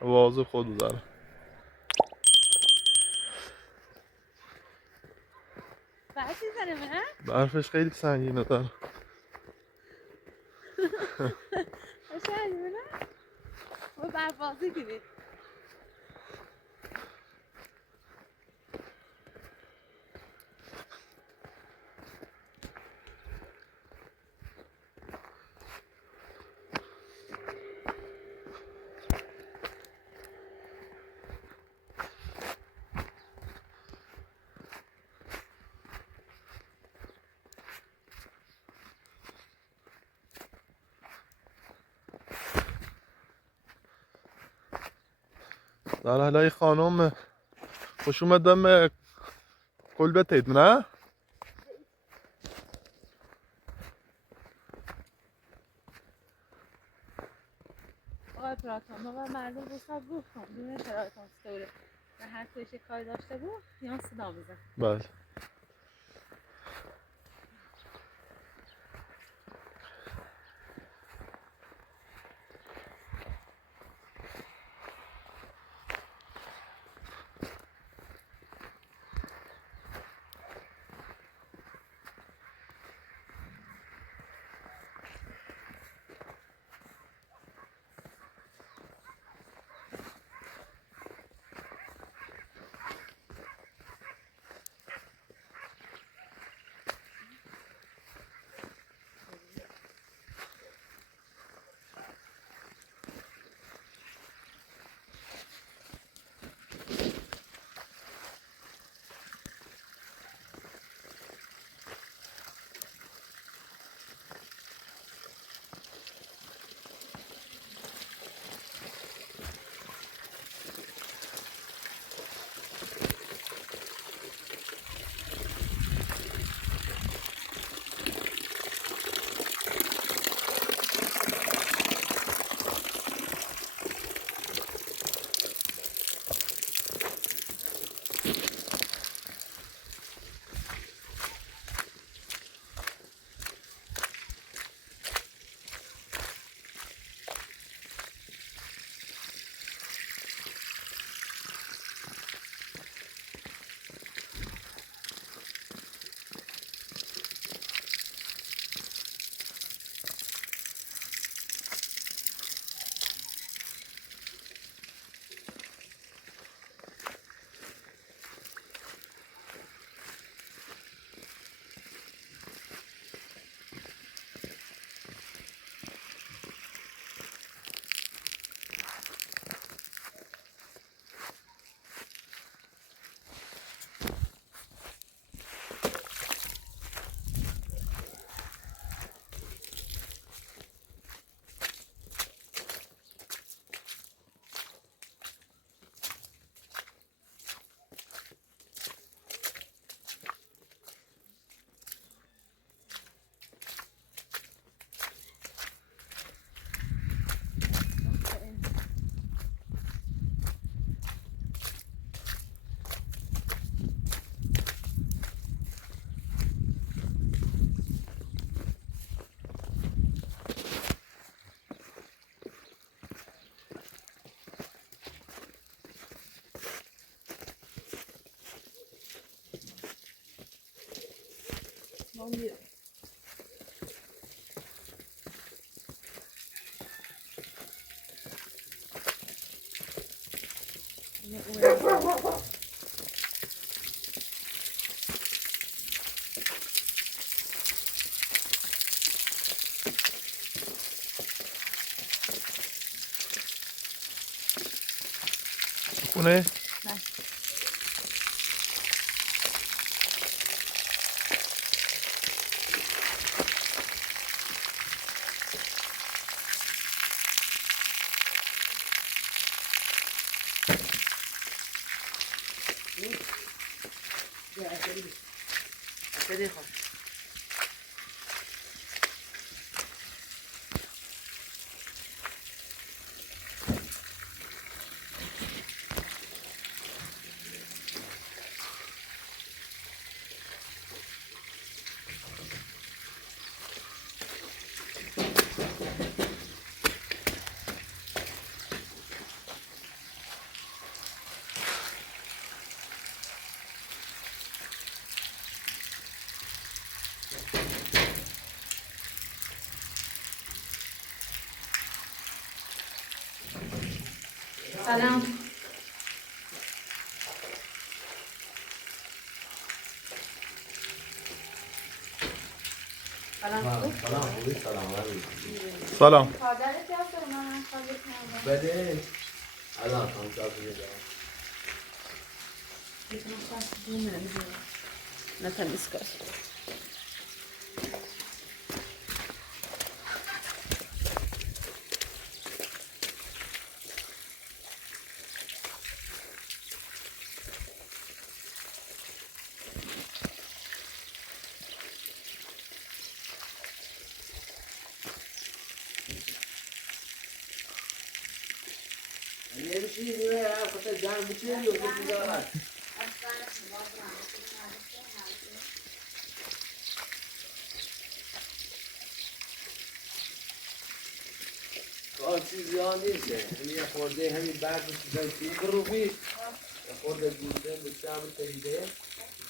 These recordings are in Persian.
واضح خود داره. برف میزنه من؟ برفش خیلی سنگینه داره. باشه من و برف بازی کنید. در حالا خانم خوش اومدم کل بتید نه؟ آقای پراتان ما مردم بسید بود دونه پراتان ستوره و هر تویش کاری داشته بود یا صدا میزن. بله. ما میرم. خونه؟ سلام. سلام. پادرت یاد داره من خواهد کنم. بده الان هم تا بده نه تمیز کار. نمیشی دیگه خودت جان میچینی و تو میذارم کار چیزی ها نیست همین یه خورده همین بعد چیزای چیز برو بیش یه خورده گوشته بچه تهیده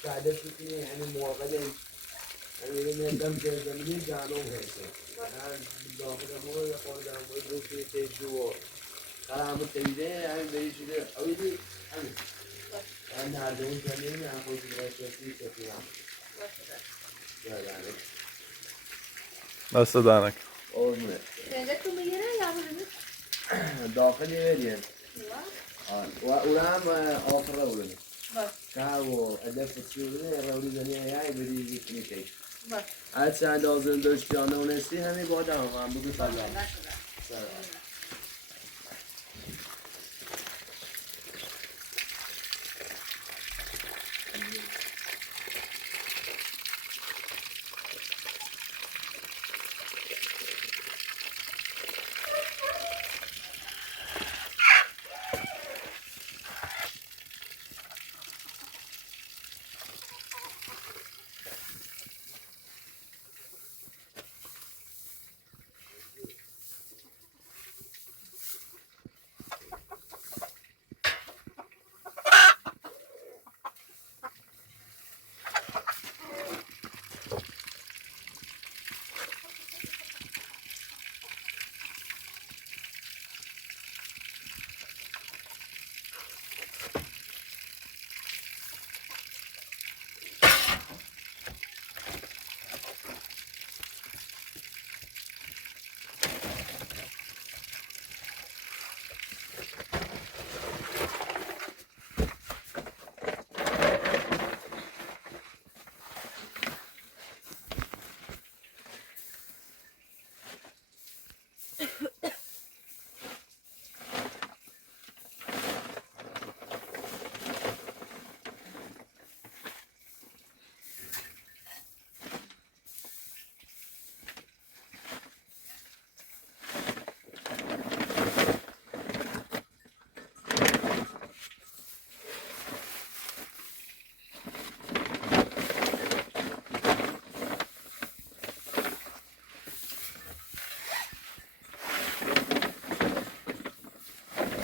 شهدت بکنی همین موقع همین نظام زمینی جانم هسته من داخل مورد یه خورده همون روشی تهیدو قرامو تهیده همین بری شده اویدی همین من نردمون زمینی من خود رسیسی سفیرم جالبه دست دارنک. قربونه اینجا تو میگیره یا بودی؟ داخلی بریم و اونم آخر اونه که و هدف سیونه روی دنیا یای بری میشه هر چند آزم داشتی آنونستی همین بادا هم بگو سلام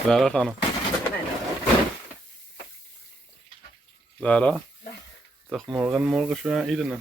زهرا خانم. زهرا. تخم مرغ شو ایدنه.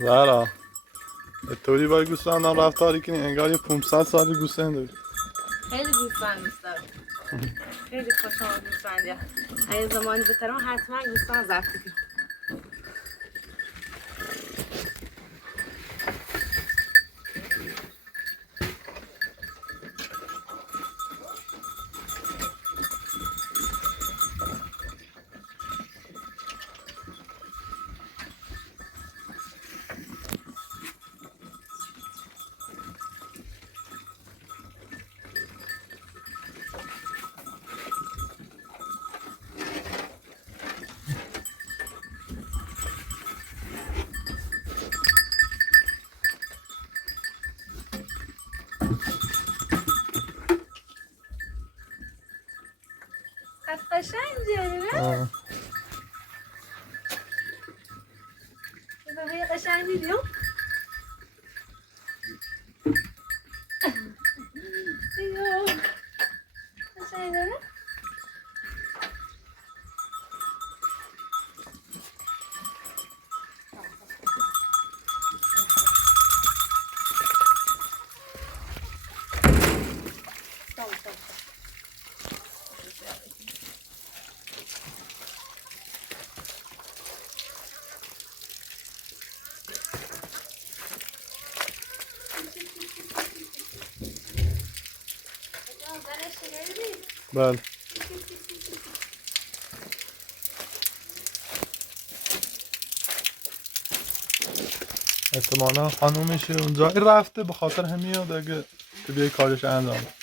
زهرا طوری باید گوسفندم رفتاری کنی انگار یه 500 سال گوسفند داری. خیلی گوسفند دوست دارم. خیلی خوشم از گوسفندی. اگه زمانی بترم حتما گوسفند ضبط کنم. قشنگه نه؟ ببین قشنگ دیدیم؟ قشنگ نه؟ بله احتمالا خانومشه اونجا رفته به خاطر همیاد اگه تو بیای کارش انجام بده.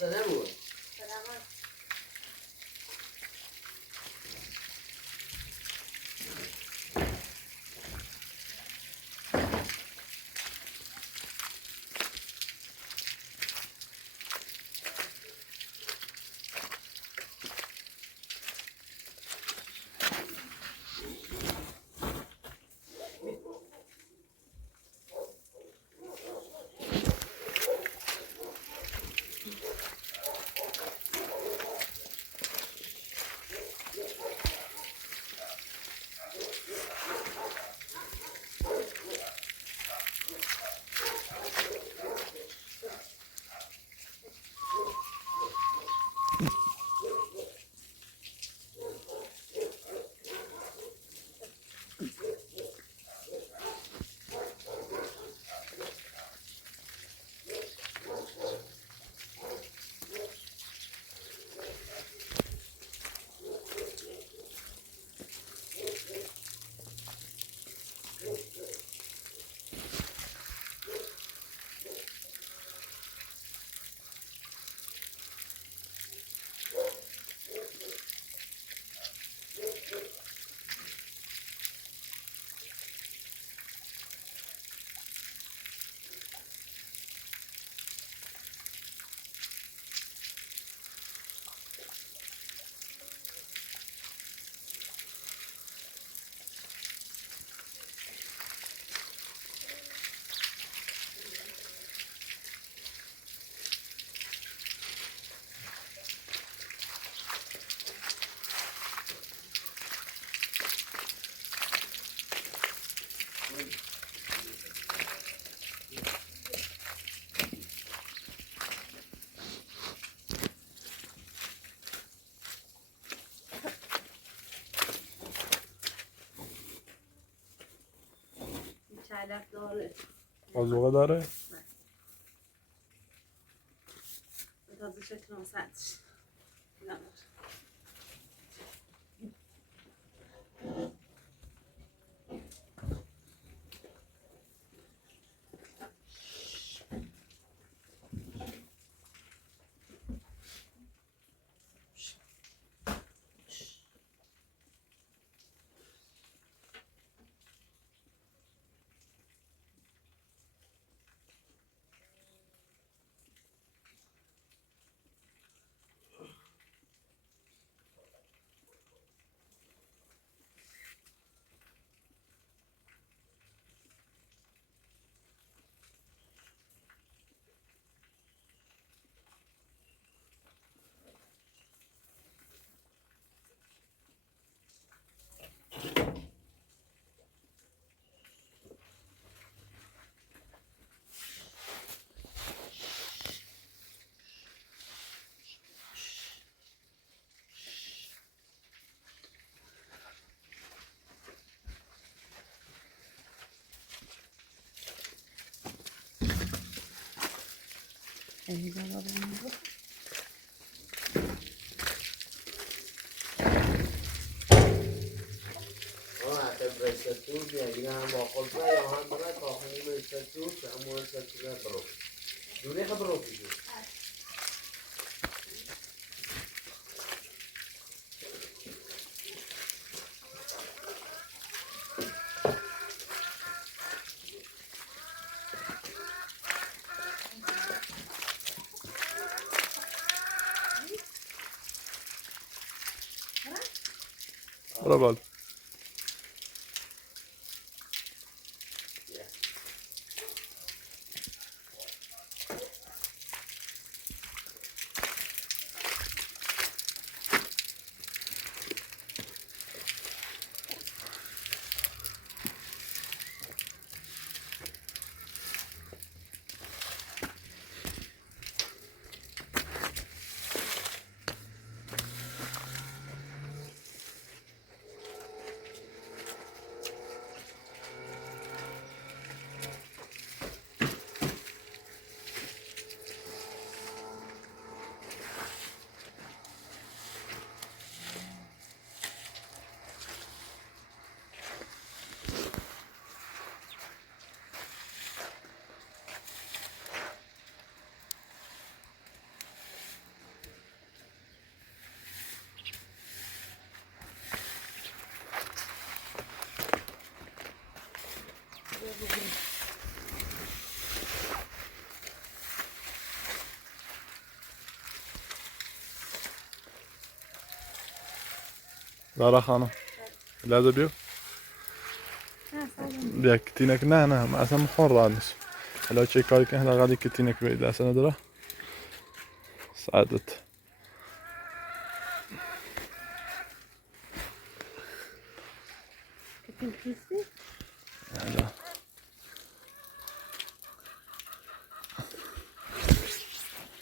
خسته نبود. سلامت. علف داره. آذوقه داره؟ تازه شکل سطش نداره. برستور یا هم با خود یا هم برای کاخنی برستور که همون برستور برو دوری خبر رو پیشو برو بال زارا خانم لازم بيو نه سلام. بیا کتینک نه من اصلا مخور راه نیست حالا چه کاری کنه لاغلی کتینک بید اصلا نداره سعادت کتیم کیستی؟ حالا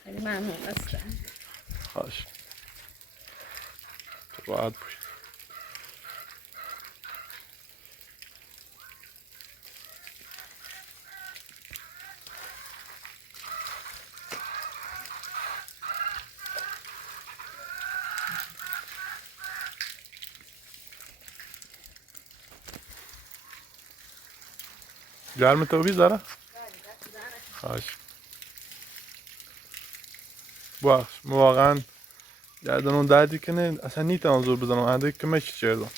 خیلی ممنون هستم. خواهش تو راحت باش گرم تو بی زاره؟ خواهش باش واقعا گردن اون دردی کنه اصلا نیتم زور بزنم هنده که مشی چردم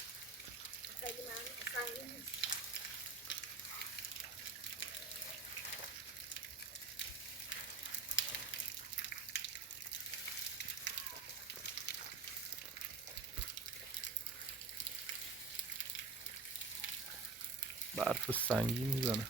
برف سنگی میزنه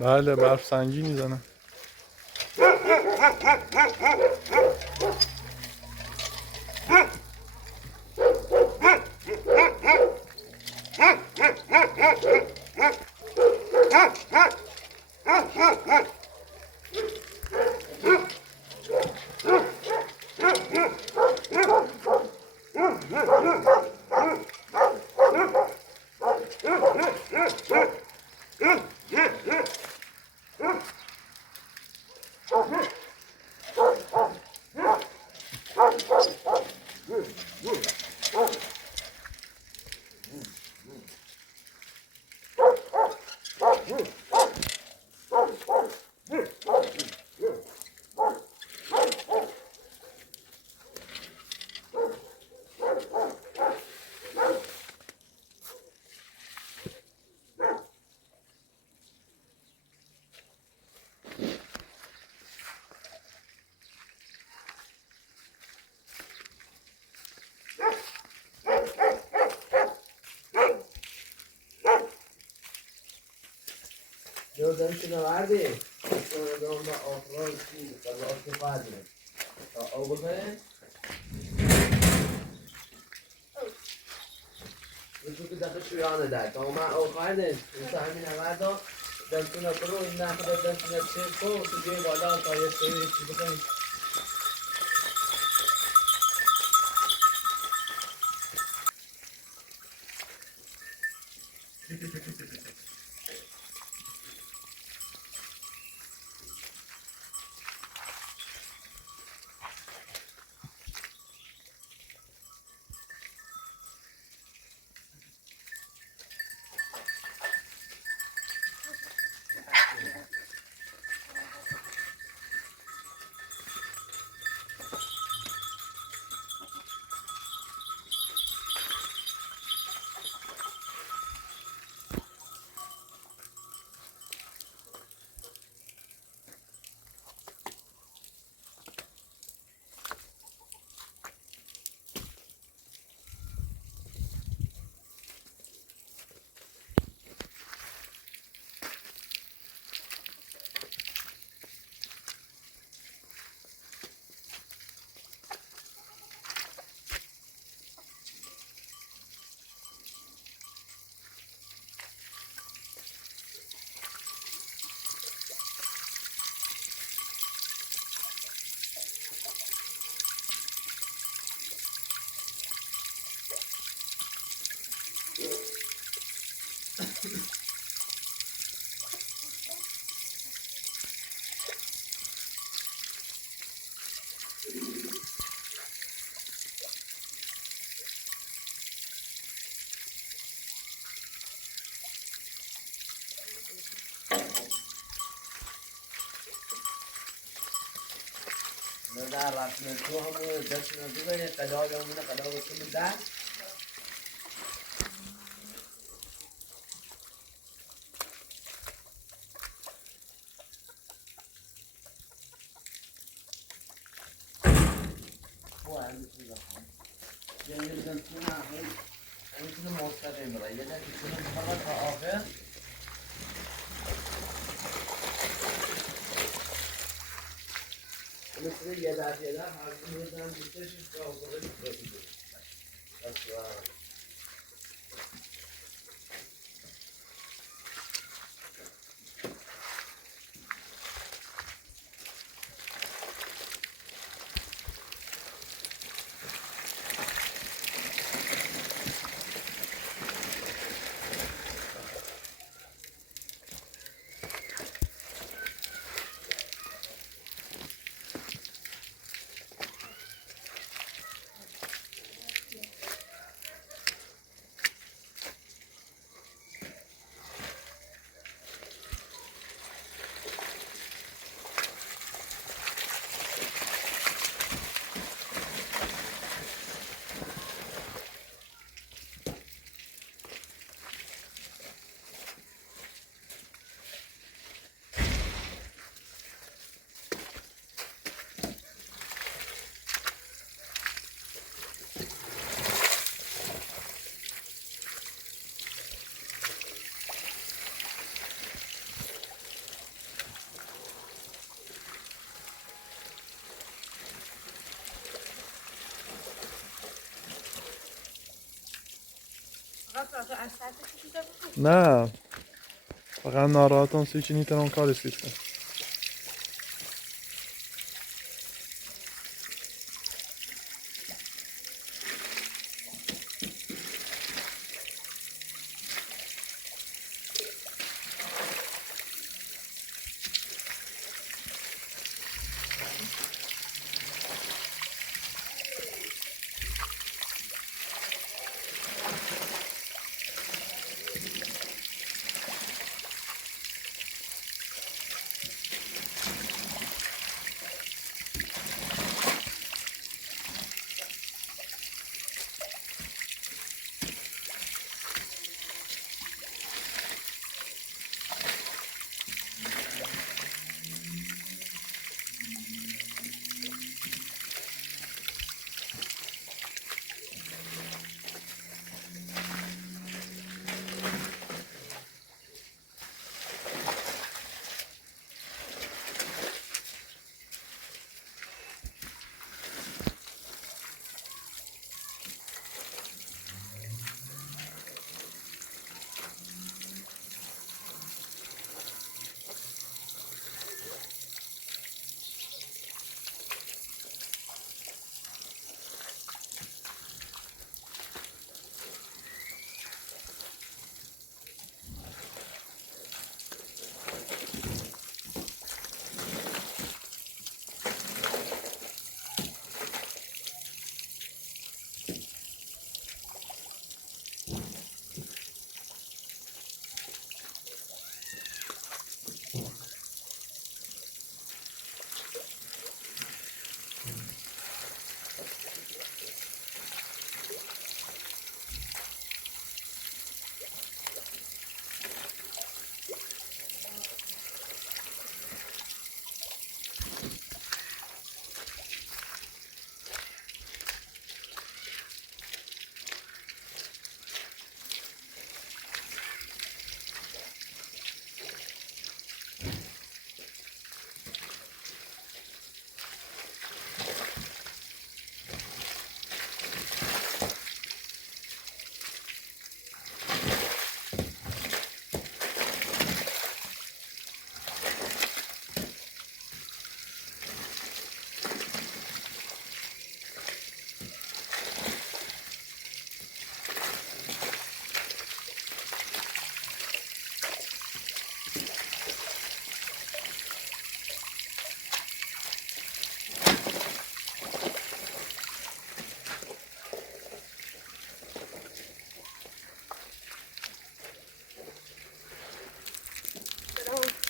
بله برف سنگی میزنه Gördüm şunu verdi. Sonra da onda afran ki kaza kefadi. O bu ne? Şu ki dakika şu yana da. Tamam o verdi. Şu همین verdi. دستونه برو این نخدا دستونه چه کو تو جای بالا تا یه سری چی بکنی در رفتن تو همون دستونه تو بینه قدار همونه قدار بکنه در bu elbisini yapalım. Yenilden tuna hem elbisini mostadayım buraya. Yeter ki şunu fakat ahir مثل یه در هر روزم بیشترش کارگاه می‌کنه. اصلا نه فقط ناراحتم سی چی نیتونم کارش کنم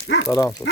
سلام تو.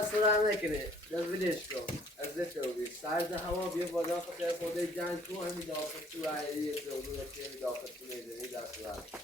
دست در نکنه دست ولش کن ازت رو بی سرد هوا بیا بالا خاطر خورده جنگ تو همین داخل تو عیلی جلو رفتی همین داخل تو میدونی دست در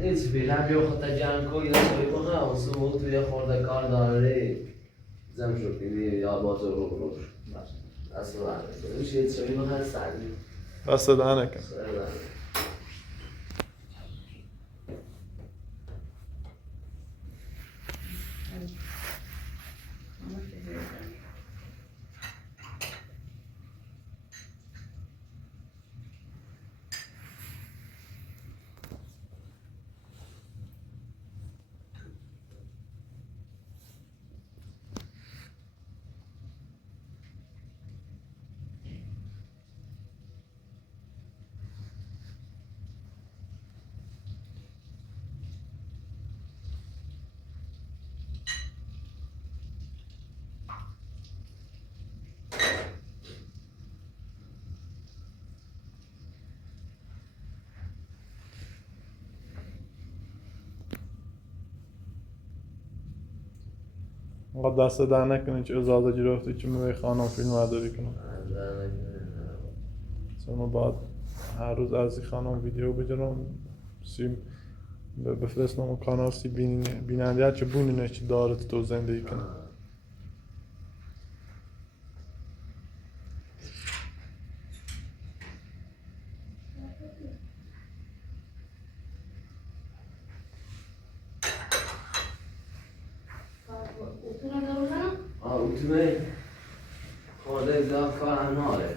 هیچ بیلم بیا خود جنگ کن یا سوی کن هم سوال توی خورده کار داره زم شد اینی یا باز رو روش اصلا میشه هیچ سوی من هست سردی دست در نکن. اینقدر دست در نکنی چه اجازه گرفتی که موی خانم فیلم برداری کنم. ما بعد هر روز از این خانم ویدیو بگیرم سیم بفرستم اون کانال سی بیننده چه بونینه چه دارت تو زندگی کنم. ultimate خورده زیاد کار هم ناره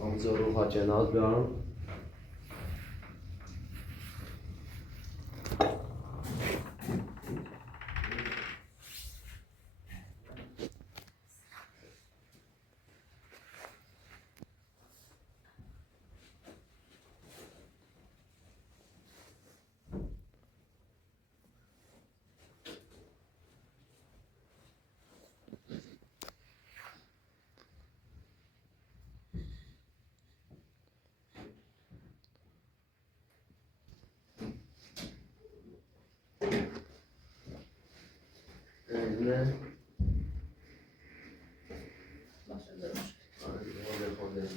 همونجا رو خاچنات بیارم نه باشه درست. خورده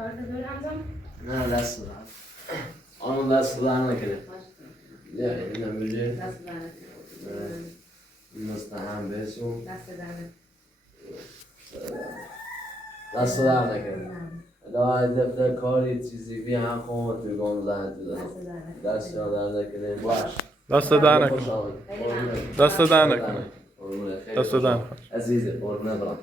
کارت داری انجام؟ نه دست دارم آنو دست دارم نکنه یا اینم بجه دست دارم. مستهم بهشون دست دارم. دست دارم نکنه لا دفتر کاری چیزی بی هم خون توی گم زن تو دارم دست دارم نکنه باش دست در نکنه. دست در نکنه. دست در نکنه. عزیزی قربونه برم